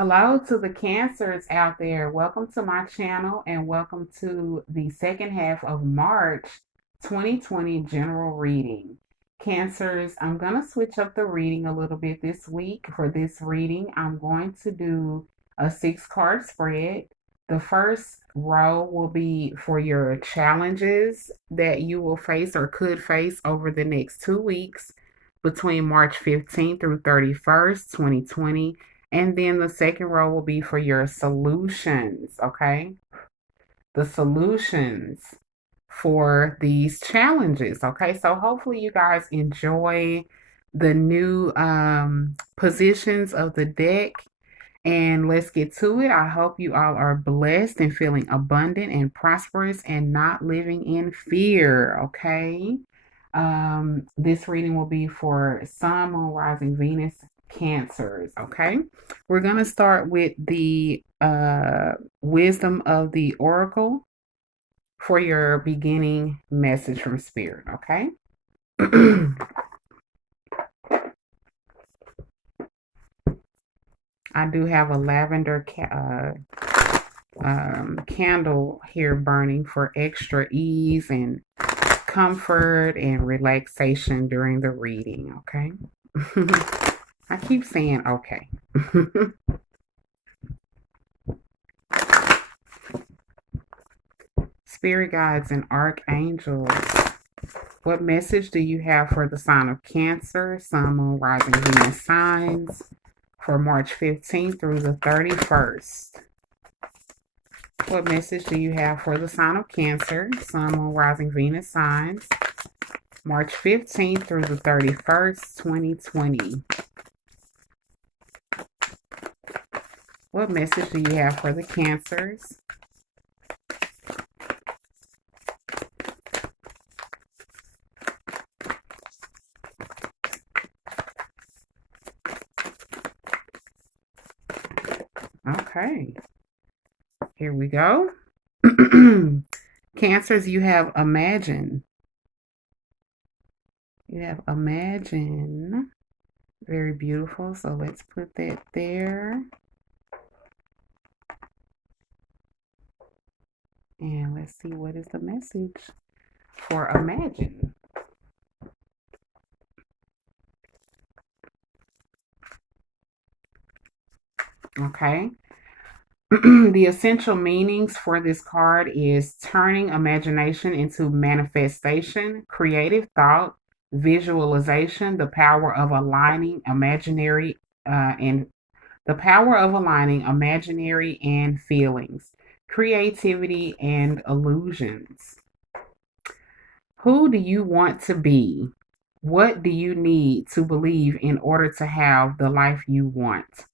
Hello to the Cancers out there. Welcome to my channel and welcome to the second half of March 2020 general reading. Cancers, I'm going to switch up the reading a little bit this week. For this reading, I'm going to do a 6-card spread. The first row will be for your challenges that you will face or could face over the next 2 weeks between March 15th through 31st, 2020. And then the second row will be for your solutions, okay? The solutions for these challenges, okay? So hopefully you guys enjoy the new positions of the deck. And let's get to it. I hope you all are blessed and feeling abundant and prosperous and not living in fear, okay? This reading will be for Sun, Moon, Rising, Venus, Cancers, okay? We're going to start with the wisdom of the oracle for your beginning message from Spirit, okay? I do have a lavender candle here burning for extra ease and comfort and relaxation during the reading, okay? I keep saying okay. Spirit guides and archangels, what message do you have for the sign of Cancer, Sun, Moon, Rising, Venus signs for March 15th through the 31st? What message do you have for the sign of Cancer, Sun, Moon, Rising, Venus signs, March 15th through the 31st, 2020? What message do you have for the Cancers? Okay, here we go. Cancers, you have imagine. You have imagine. Very beautiful. So let's put that there. And let's see, what is the message for imagine? Okay. The essential meanings for this card is turning imagination into manifestation, creative thought, visualization, the power of aligning imaginary and the power of aligning imaginary and feelings, creativity and illusions. Who do you want to be? What do you need to believe in order to have the life you want?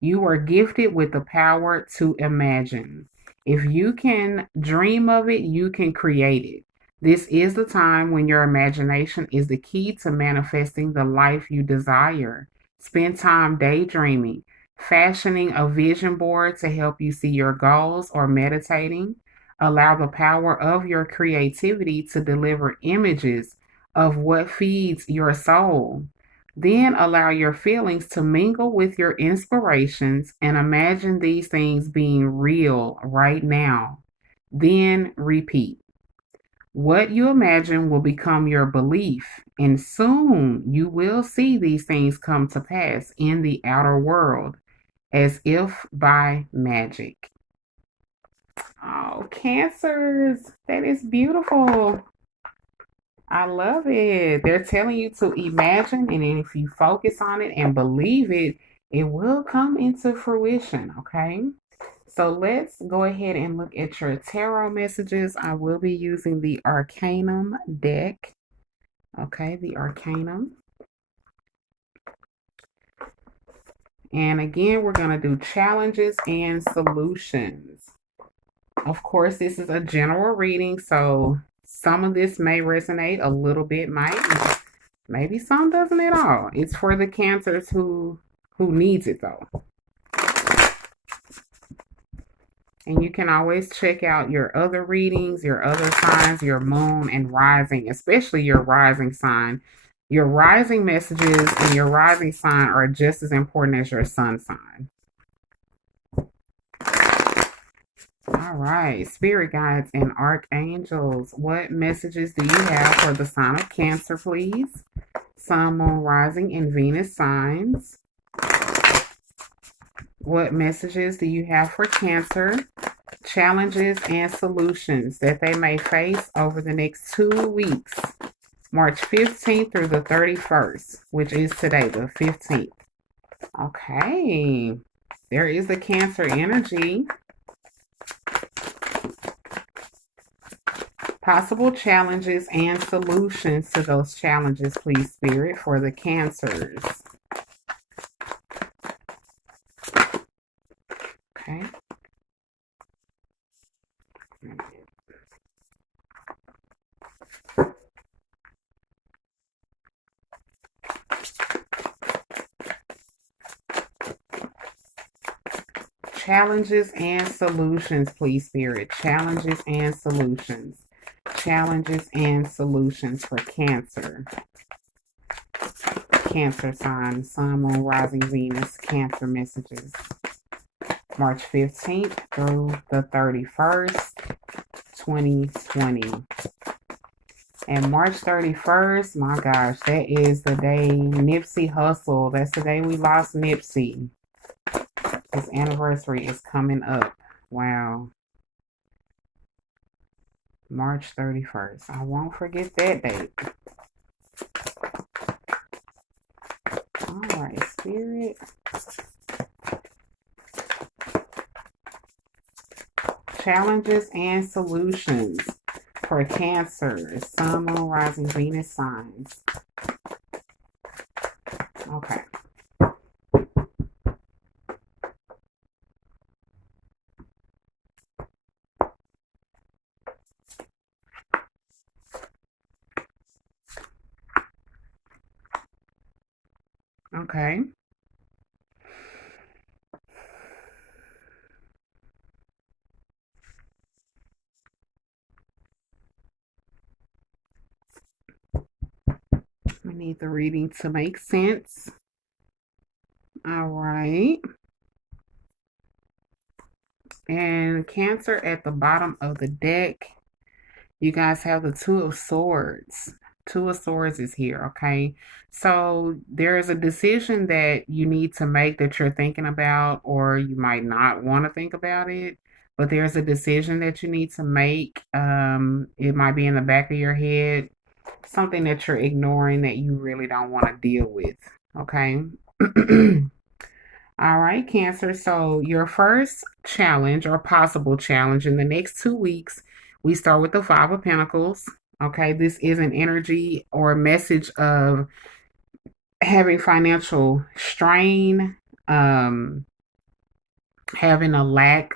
You are gifted with the power to imagine. If you can dream of it, you can create it. This is the time when your imagination is the key to manifesting the life you desire. Spend time daydreaming, fashioning a vision board to help you see your goals, or meditating. Allow the power of your creativity to deliver images of what feeds your soul. Then allow your feelings to mingle with your inspirations and imagine these things being real right now. Then repeat. What you imagine will become your belief, and soon you will see these things come to pass in the outer world as if by magic. Oh, Cancers, that is beautiful. I love it. They're telling you to imagine, and then if you focus on it and believe it, it will come into fruition, okay? So let's go ahead and look at your tarot messages. I will be using the Arcanum deck, okay? The Arcanum. And again, we're going to do challenges and solutions. Of course, this is a general reading, so some of this may resonate, a little bit might, maybe some doesn't at all. It's for the Cancers who needs it though. And you can always check out your other readings, your other signs, your moon and rising, especially your rising sign. Your rising messages and your rising sign are just as important as your sun sign. All right, spirit guides and archangels. What messages do you have for the sign of Cancer, please? Sun, Moon, Rising, and Venus signs. What messages do you have for Cancer? Challenges and solutions that they may face over the next 2 weeks, March 15th through the 31st, which is today, the 15th. Okay, there is the Cancer energy. Possible challenges and solutions to those challenges, please, Spirit, for the Cancers. Okay. Challenges and solutions, please, Spirit. Challenges and solutions. Challenges and solutions for Cancer. Cancer sign, Sun, Moon, Rising, Venus, Cancer messages. March 15th through the 31st, 2020. And March 31st, my gosh, that is the day Nipsey Hussle. That's the day we lost Nipsey. His anniversary is coming up. Wow. March 31st. I won't forget that date. All right, Spirit. Challenges and solutions for Cancer, Sun, Moon, Rising, Venus signs. Okay. Okay. We need the reading to make sense. All right. And Cancer at the bottom of the deck, you guys have the Two of Swords. Two of Swords is here, okay? So there is a decision that you need to make that you're thinking about, or you might not want to think about it, but there's a decision that you need to make. It might be in the back of your head, something that you're ignoring that you really don't want to deal with, okay? All right, Cancer. So, your first challenge or possible challenge in the next 2 weeks, we start with the Five of Pentacles. Okay, this is an energy or a message of having financial strain, having a lack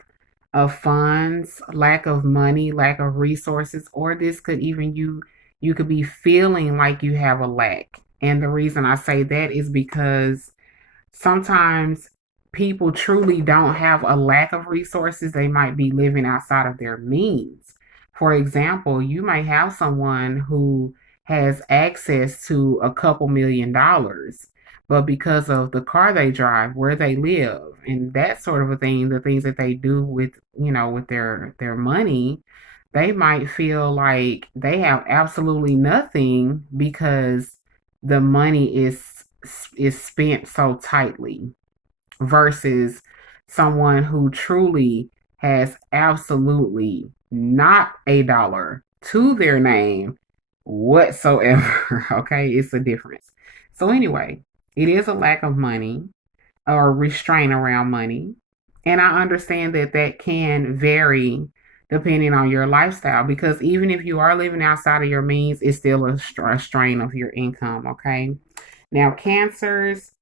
of funds, lack of money, lack of resources, or this could even you could be feeling like you have a lack. And the reason I say that is because sometimes people truly don't have a lack of resources. They might be living outside of their means. For example, you might have someone who has access to a couple $1,000,000, but because of the car they drive, where they live, and that sort of a thing, the things that they do with, with their money, they might feel like they have absolutely nothing because the money is spent so tightly versus someone who truly has absolutely not a dollar to their name whatsoever. Okay, it's a difference. So anyway, it is a lack of money or restraint around money, and I understand that that can vary depending on your lifestyle, because even if you are living outside of your means, it's still a strain of your income. Okay, now, Cancers,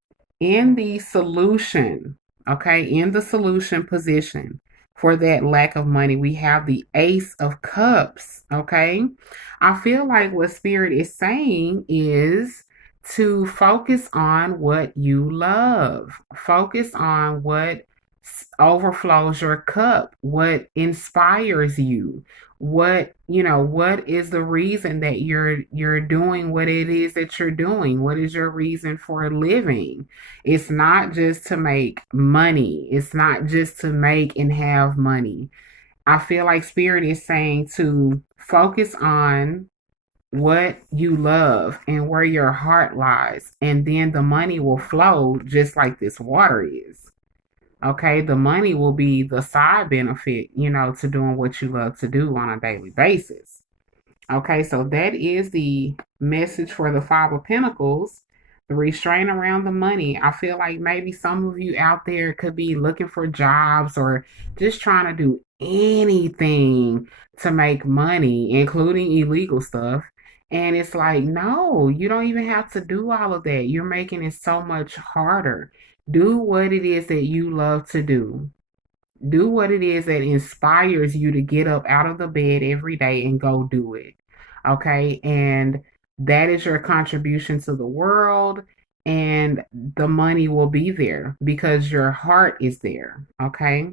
in the solution, okay, in the solution position for that lack of money, we have the Ace of Cups, okay? I feel like what Spirit is saying is to focus on what you love, focus on what overflows your cup, what inspires you, what is the reason that you're doing what it is that you're doing, what is your reason for living. It's not just to make money, it's not just to make and have money. I feel like spirit is saying to focus on what you love and where your heart lies, and then the money will flow just like this water is. Okay, the money will be the side benefit, to doing what you love to do on a daily basis. Okay, so that is the message for the Five of Pentacles. The restraint around the money. I feel like maybe some of you out there could be looking for jobs or just trying to do anything to make money, including illegal stuff. And it's like, no, you don't even have to do all of that. You're making it so much harder. Do what it is that you love to do. Do what it is that inspires you to get up out of the bed every day and go do it. Okay. And that is your contribution to the world. And the money will be there because your heart is there. Okay.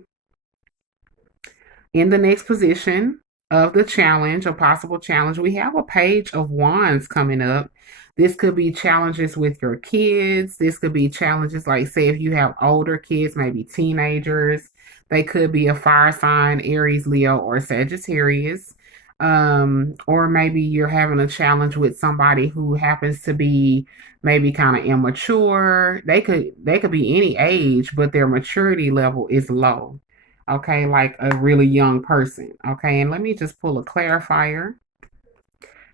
In the next position of the challenge, a possible challenge, we have a page of wands coming up. This could be challenges with your kids. This could be challenges like, say, if you have older kids, maybe teenagers, they could be a fire sign, Aries, Leo, or Sagittarius. Or maybe you're having a challenge with somebody who happens to be maybe kind of immature. They could be any age, but their maturity level is low. Okay, like a really young person. Okay, and let me just pull a clarifier.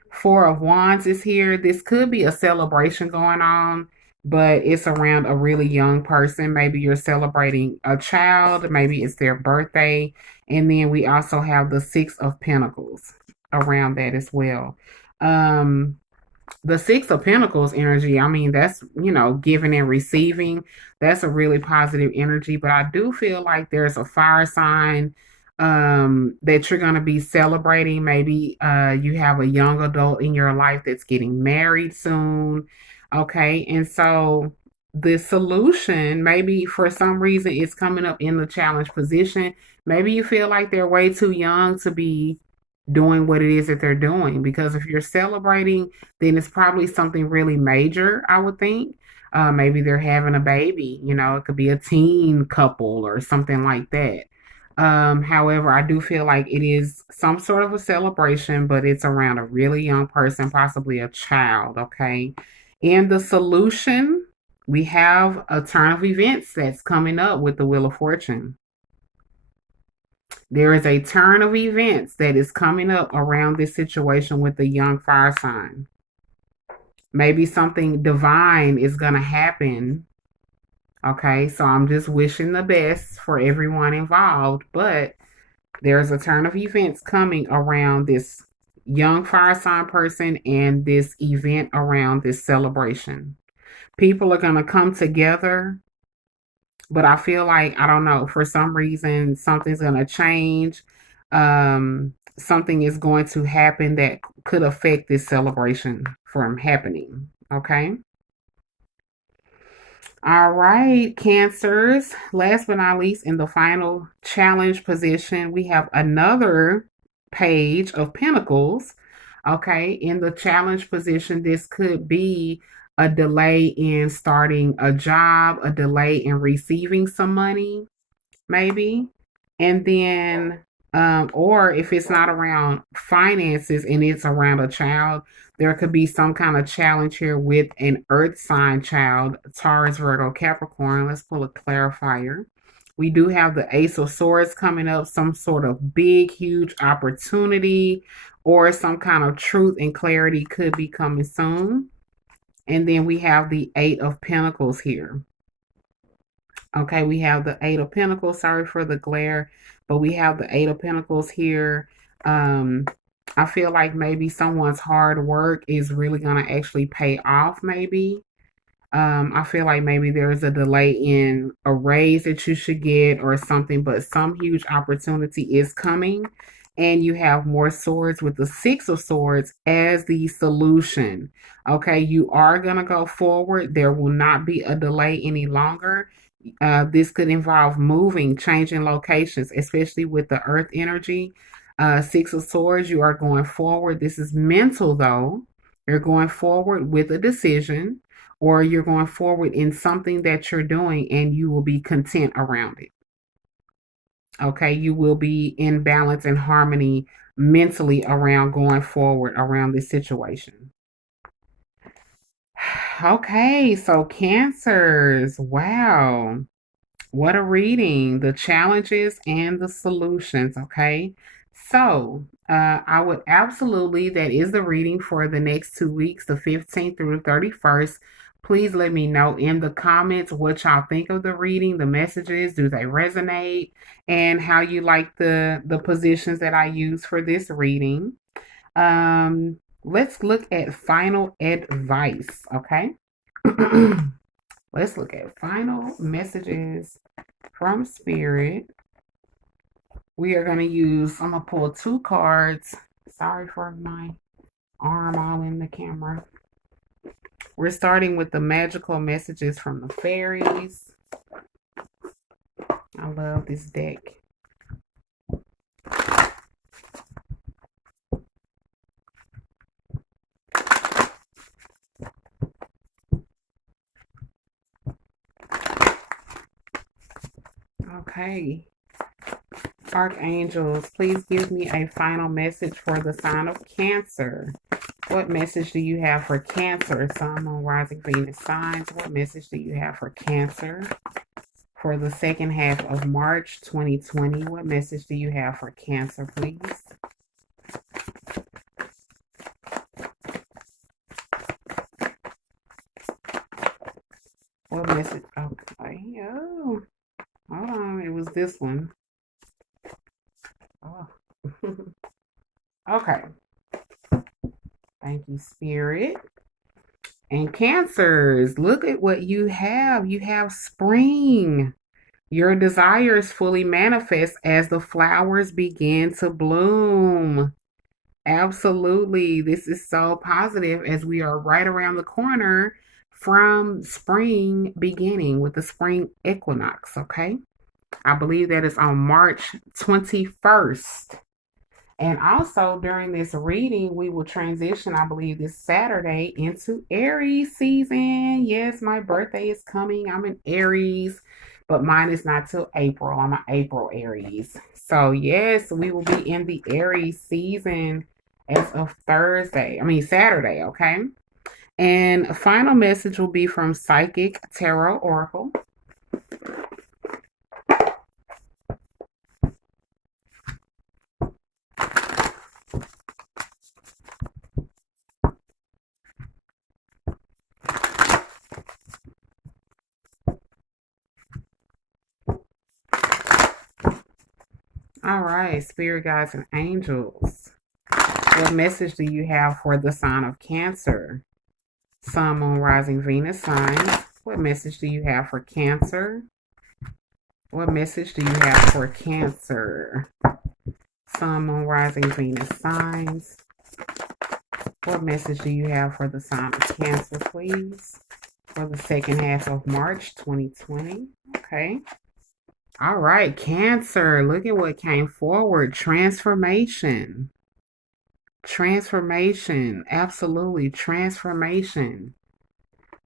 Four of Wands is here. This could be a celebration going on, but it's around a really young person. Maybe you're celebrating a child, maybe it's their birthday. And then we also have the Six of Pentacles around that as well. Um, the Six of Pentacles energy, I mean, that's, giving and receiving. That's a really positive energy. But I do feel like there's a fire sign that you're going to be celebrating. Maybe you have a young adult in your life that's getting married soon. Okay. And so the solution, maybe for some reason, it's coming up in the challenge position. Maybe you feel like they're way too young to be doing what it is that they're doing. Because if you're celebrating, then it's probably something really major, I would think. Maybe they're having a baby, it could be a teen couple or something like that. However, I do feel like it is some sort of a celebration, but it's around a really young person, possibly a child, okay? In the solution, we have a turn of events that's coming up with the Wheel of Fortune. There is a turn of events that is coming up around this situation with the young fire sign. Maybe something divine is going to happen. Okay, so I'm just wishing the best for everyone involved, but there's a turn of events coming around this young fire sign person and this event around this celebration. People are going to come together, but I feel like, I don't know, for some reason, something's going to change. Something is going to happen that could affect this celebration from happening. Okay. All right, Cancers. Last but not least, in the final challenge position, we have another page of Pentacles. Okay, in the challenge position, this could be a delay in starting a job, a delay in receiving some money, maybe. And then, or if it's not around finances and it's around a child, there could be some kind of challenge here with an earth sign child, Taurus, Virgo, Capricorn. Let's pull a clarifier. We do have the Ace of Swords coming up, some sort of big, huge opportunity or some kind of truth and clarity could be coming soon. And then we have the Eight of Pentacles here. Okay, we have the Eight of Pentacles. Sorry for the glare, but we have the Eight of Pentacles here. Um, I feel like maybe someone's hard work is really going to actually pay off, maybe. I feel like maybe there's a delay in a raise that you should get or something, but some huge opportunity is coming. And you have more swords with the Six of Swords as the solution. Okay, you are going to go forward. There will not be a delay any longer. This could involve moving, changing locations, especially with the earth energy. Six of Swords, you are going forward. This is mental, though. You're going forward with a decision, or you're going forward in something that you're doing and you will be content around it. Okay, you will be in balance and harmony mentally around going forward around this situation. Okay, so cancers. Wow. What a reading. The challenges and the solutions. Okay. So, I would absolutely, that is the reading for the next 2 weeks, the 15th through the 31st. Please let me know in the comments what y'all think of the reading, the messages, do they resonate, and how you like the positions that I use for this reading. Let's look at final advice, okay? Let's look at final messages from Spirit. We are going to use, I'm going to pull two cards. Sorry for my arm all in the camera. We're starting with the magical messages from the fairies. I love this deck. Okay. Archangels, please give me a final message for the sign of Cancer. What message do you have for Cancer? Sun, Moon, Rising, Venus signs. What message do you have for Cancer for the second half of March 2020? What message do you have for Cancer, please? What message? Okay. Oh, hold on. It was this one. Oh. Okay. Thank you, Spirit. And Cancers, look at what you have. You have spring. Your desires fully manifest as the flowers begin to bloom. Absolutely. This is so positive as we are right around the corner from spring beginning with the spring equinox, okay? I believe that is on March 21st. And also during this reading, we will transition, I believe, this Saturday into Aries season. Yes, my birthday is coming. I'm in Aries, but mine is not till April. I'm an April Aries. So, yes, we will be in the Aries season as of Saturday, okay? And a final message will be from Psychic Tarot Oracle. All right, spirit guides and angels. What message do you have for the sign of Cancer? Sun, Moon, Rising, Venus signs. What message do you have for Cancer? What message do you have for Cancer? Sun, Moon, Rising, Venus signs. What message do you have for the sign of Cancer, please? For the second half of March 2020. Okay. All right, Cancer. Look at what came forward. Transformation. Transformation. Absolutely. Transformation.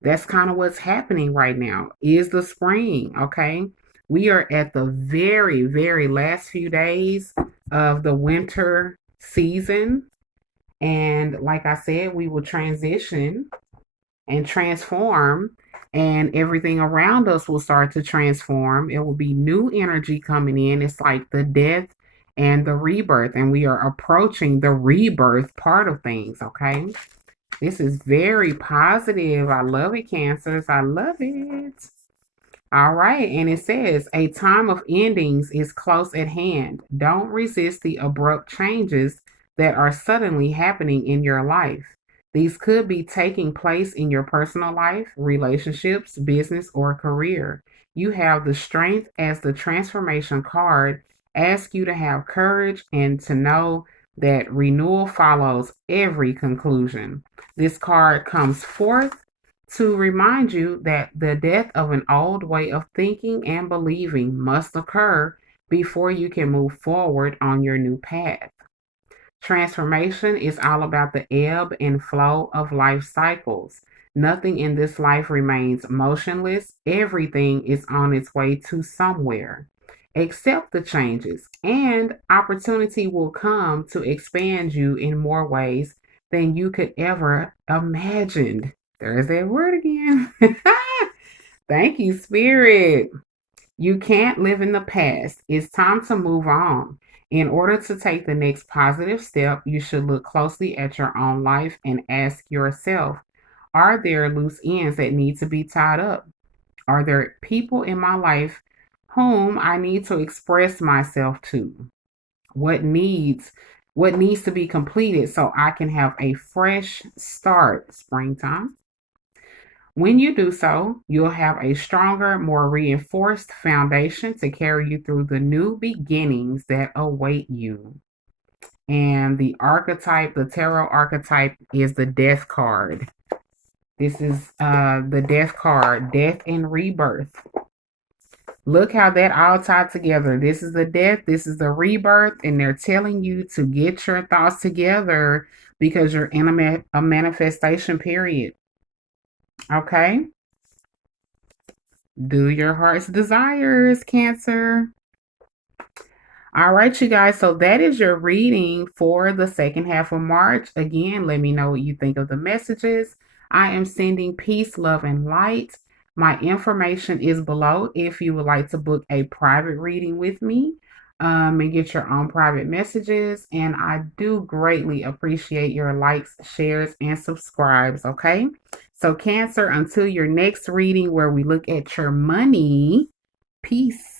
That's kind of what's happening right now is the spring, okay? We are at the very, very last few days of the winter season. And like I said, we will transition and transform, and everything around us will start to transform. It will be new energy coming in. It's like the death and the rebirth, and we are approaching the rebirth part of things, okay? This is very positive. I love it, Cancers. I love it. All right. And it says, a time of endings is close at hand. Don't resist the abrupt changes that are suddenly happening in your life. These could be taking place in your personal life, relationships, business, or career. You have the strength as the transformation card asks you to have courage and to know that renewal follows every conclusion. This card comes forth to remind you that the death of an old way of thinking and believing must occur before you can move forward on your new path. Transformation is all about the ebb and flow of life cycles. Nothing in this life remains motionless, everything is on its way to somewhere. Accept the changes, and opportunity will come to expand you in more ways than you could ever imagine. There's that word again. Thank you, Spirit. You can't live in the past. It's time to move on. In order to take the next positive step, you should look closely at your own life and ask yourself, are there loose ends that need to be tied up? Are there people in my life whom I need to express myself to? What needs what needs to be completed so I can have a fresh start springtime? When you do so, you'll have a stronger, more reinforced foundation to carry you through the new beginnings that await you. And the tarot archetype is the death card. This is the death card, death and rebirth. Look how that all tied together. This is the death, this is the rebirth, and they're telling you to get your thoughts together because you're in a manifestation period. Okay? Do your heart's desires, Cancer. All right, you guys. So that is your reading for the second half of March. Again, let me know what you think of the messages. I am sending peace, love, and light. My information is below if you would like to book a private reading with me and get your own private messages. And I do greatly appreciate your likes, shares, and subscribes. Okay. So, Cancer, until your next reading where we look at your money, peace.